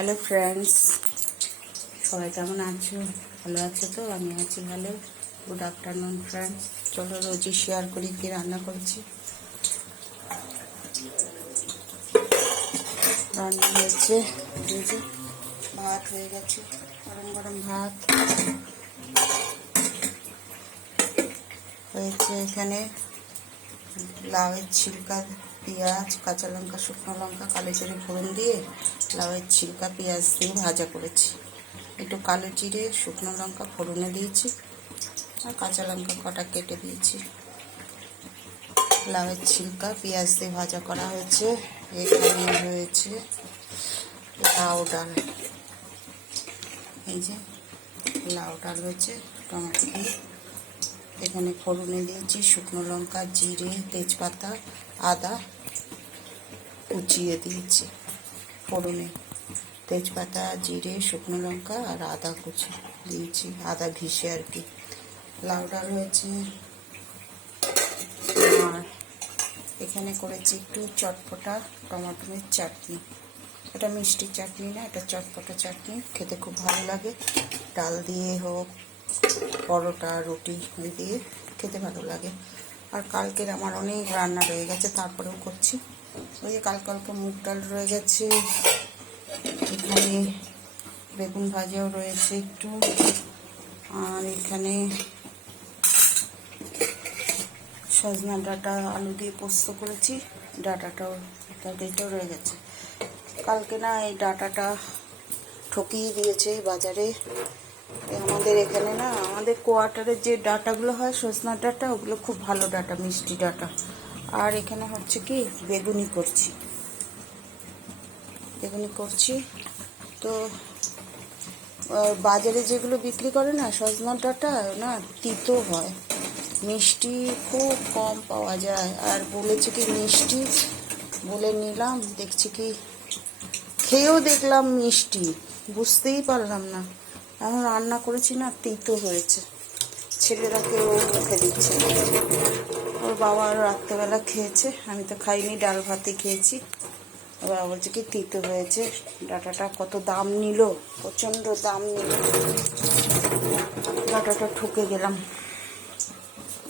Hello friends, সবাই কেমন আছো? ভালো আছো তো? আমি আছি ভালো। Good afternoon friends. চলো রোজই শেয়ার করি কি রান্না করেছি। রান্না হয়েছে এই যে ভাত হয়ে গেছে, গরম গরম ভাত হয়েছে। এখানে লাউয়ের ছিলকা, পেঁয়াজ, কাঁচা লঙ্কা, শুকনো লঙ্কা, কালো জিরে ফোড়ন দিয়ে লাউয়ের ছিলকা পেঁয়াজ দিয়ে ভাজা করেছি। একটু কালো জিরে শুকনো লঙ্কা ফোড়নে দিয়েছি আর কাঁচা লঙ্কা কটা কেটে দিয়েছি। লাউয়ের ছিলকা পেঁয়াজ দিয়ে ভাজা করা হয়েছে। এখানে হয়েছে লাউ ডাল, এই যে লাউ ডাল হয়েছে টমেটো দিয়ে। এখানে ফোড়নে দিয়েছি শুকনো লঙ্কা, জিরে, তেজপাতা, আদা কুচিয়ে দিয়েছি ফোড়নে। তেজপাতা, জিরে, শুকনো লঙ্কা আর আদা কুচি দিয়েছি, আদা ঘিসে আর কি। লাউ ডাল হয়েছে। আর এখানে করেছি একটু চটপটা টমেটোর চাটনি। এটা মিষ্টি চাটনি না, এটা চটপটা চাটনি, খেতে খুব ভালো লাগে। ডাল দিয়ে হোক, পরোটা, রুটি দিয়ে খেতে ভালো লাগে। আর কালকের আমার অনেক রান্না রয়ে গেছে, তারপরেও করছি। ওই যে কালকে মুগ ডাল রয়ে গেছে, এখানে বেগুন ভাজাও রয়েছে একটু, আর এখানে সজনা ডাঁটা আলু দিয়ে পোস্ত করেছি, ডাঁটাটাও তরকারিটাও রয়ে গেছে। কালকে না এই ডাঁটাটা ঠকিয়ে দিয়েছে বাজারে। আমাদের এখানে না, আমাদের কোয়ার্টারের যে ডাঁটাগুলো হয় সজনা ডাঁটা, ওগুলো খুব ভালো ডাঁটা, মিষ্টি ডাঁটা। আর এখানে হচ্ছে কি বেগুনি করছি তো বাজারে যেগুলো বিক্রি করে না সজনা ডাঁটা না, তিতো হয়, মিষ্টি খুব কম পাওয়া যায়। আর বলেছে কি মিষ্টি, বলে নিলাম, দেখছি কি খেয়েও দেখলাম মিষ্টি, বুঝতেই পারলাম না। এখন রান্না করেছি না, তিতো হয়েছে। ছেলেরা কেউ মুখে দিচ্ছে, ওর বাবা রাত্রেবেলা খেয়েছে, আমি তো খাইনি, ডাল ভাতই খেয়েছি। এবার বলছে কি তিতো হয়েছে। ডাঁটাটা কত দাম নিল, প্রচণ্ড দাম নিল, ডাঁটাটা ঠকে গেলাম।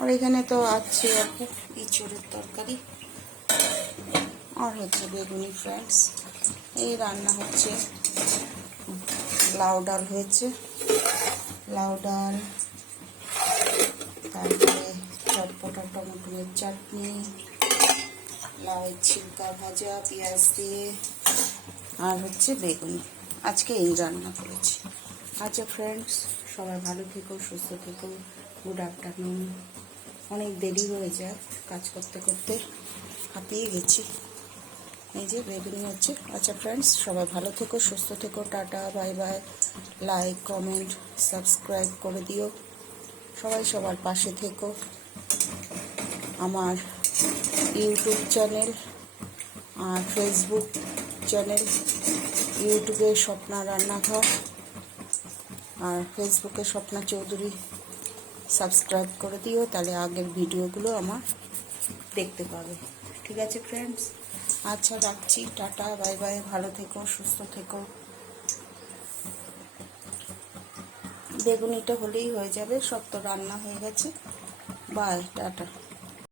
আর এখানে তো আছে আর কি ইঁচড়ের তরকারি আর হচ্ছে বেগুনি ফ্রেন্ডস। এই রান্না হচ্ছে। লাউ ডাল হয়েছে, লাউ ডাল, তারপরে চটপটা টমেটোর চাটনি, লাউয়ের ছিলকা ভাজা পেঁয়াজ দিয়ে, আর হচ্ছে বেগুনি। আজকে এই রান্না করেছি। আচ্ছা ফ্রেন্ডস, সবাই ভালো থেকো, সুস্থ থেকো। Good afternoon. অনেক দেরি হয়ে যায়, কাজ করতে করতে হাঁপিয়ে গেছি। এই যে বেগুনি হচ্ছে। আচ্ছা ফ্রেন্ডস, সবাই ভালো থেকো, সুস্থ থেকো। Tata, bye bye. Like, comment, subscribe করে দিও। সবাই সবার পাশে থেকো। আমার ইউটিউব চ্যানেল আর ফেসবুক চ্যানেল, ইউটিউবে স্বপ্না রান্নাঘর আর ফেসবুকে স্বপ্না চৌধুরী, সাবস্ক্রাইব করে দিও, তাহলে আগের ভিডিওগুলো আমার দেখতে পাবে। ঠিক আছে ফ্রেন্ডস, আচ্ছা রাখছি, টাটা, বাই বাই। ভালো থেকো, সুস্থ থেকো। বেগুনিটা হলেই হয়ে যাবে, সব তো রান্না হয়ে গেছে। Bye, tata.